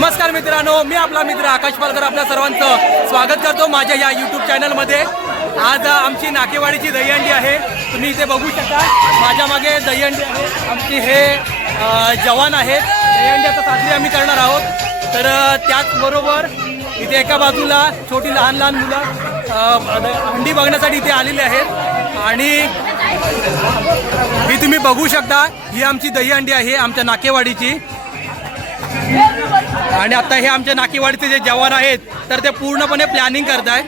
नमस्कार मित्रांनो मी आपला मित्र आकाश पालकर आपल्या सर्वांचं स्वागत करतो माझ्या या यूट्यूब चॅनलमध्ये आज आमची नाकेवाडीची दहीहंडी आहे. तुम्ही इथे बघू शकता माझ्या मागे दहीहंडी आहे. आमची हे जवान आहेत दहीहंडी आता साजरी आम्ही करणार आहोत. तर त्याचबरोबर इथे एका बाजूला छोटी लहान लहान मुलं हंडी बघण्यासाठी इथे आलेली आहेत. आणि ही तुम्ही बघू शकता ही आमची दहीहंडी आहे आमच्या नाकेवाडीची. आणि आता हे आमच्या नाकेवाडीचे जे जवान आहेत तर ते पूर्णपणे प्लॅनिंग करताय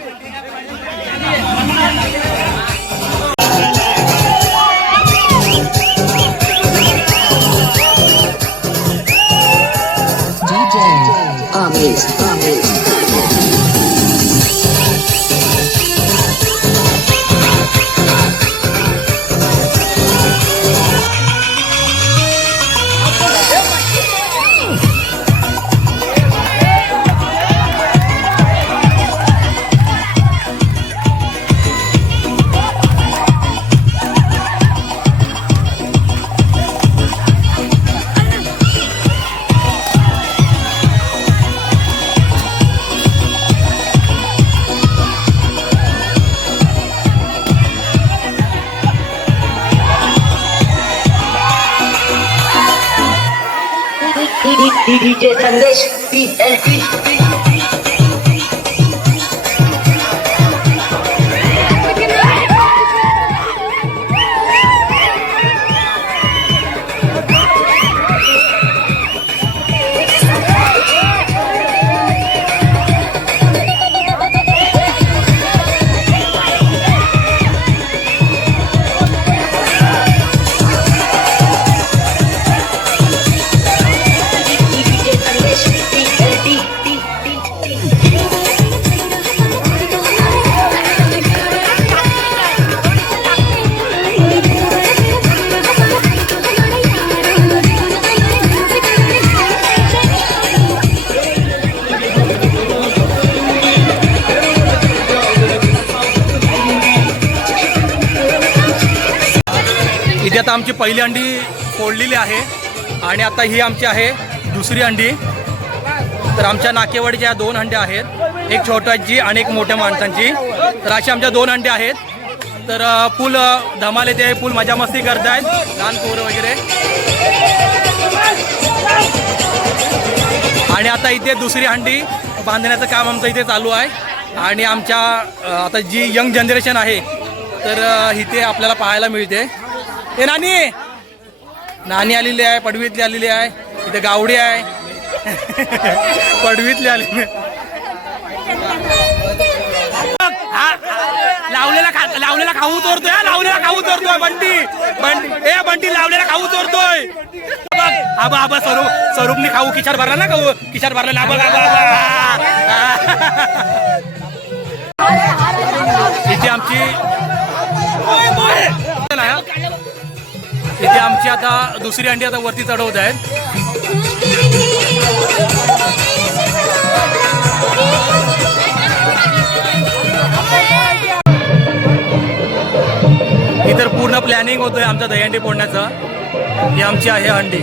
DJ Amis DJ Sandesh PLP इथे आता आमची पहिली अंडी फोडलेली आहे आणि आता ही आमची आहे दुसरी अंडी. तर आमच्या नाकेवाडीच्या या दोन अंड्या आहेत. एक छोट्याची आणि एक मोठ्या माणसांची. तर अशा आमच्या दोन अंड्या आहेत. तर अ, फुल धमाल येते. फुल मजा मस्ती करतायत. लहान पोरं वगैरे. आणि आता इथे दुसरी हंडी बांधण्याचं काम आमचं इथे चालू आहे. आणि आमच्या आता जी यंग जनरेशन आहे तर इथे आपल्याला पाहायला मिळते. हे नानी. नानी आलेली आहे पडवीतली आलेली आहे. इथे गावडी आहे. पडवीतली आलेली लावलेला खा लावलेला खाऊ चोरतोय लावलेला खाऊ चोरतोय बंटी. बंटी ए बंटी लावलेला खाऊ चोरतोय. आबा आबा स्वरूप स्वरूपनी खाऊ किशार भरला ना खाऊ किशार भरला ना बघ आबा आबा इथे आमची आमची आता दुसरी अंडी आता वरती चढवत आहेत. इतर पूर्ण प्लॅनिंग होतोय आमच्या दहीहंडी फोडण्याचं. ही आमची आहे अंडी.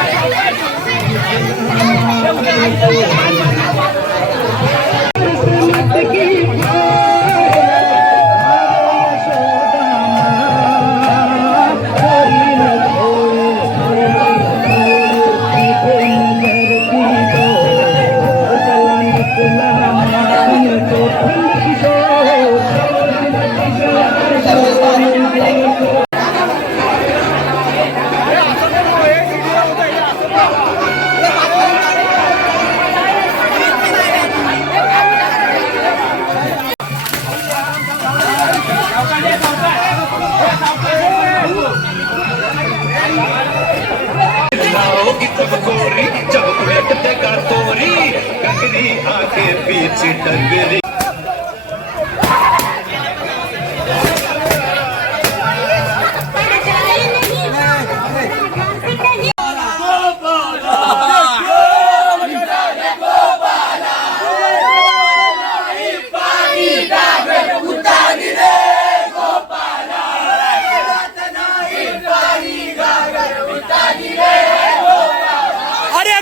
मातीची टंगरी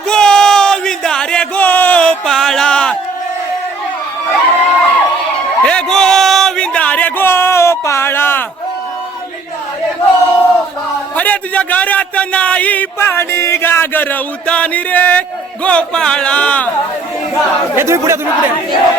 गोविंद अरे गोपाळा हे गोविंद अरे गोपाळा अरे तुझ्या घरात नाही पाणी गागर उतानी रे गोपाळा. हे तुम्ही पुढे तुम्ही पुढे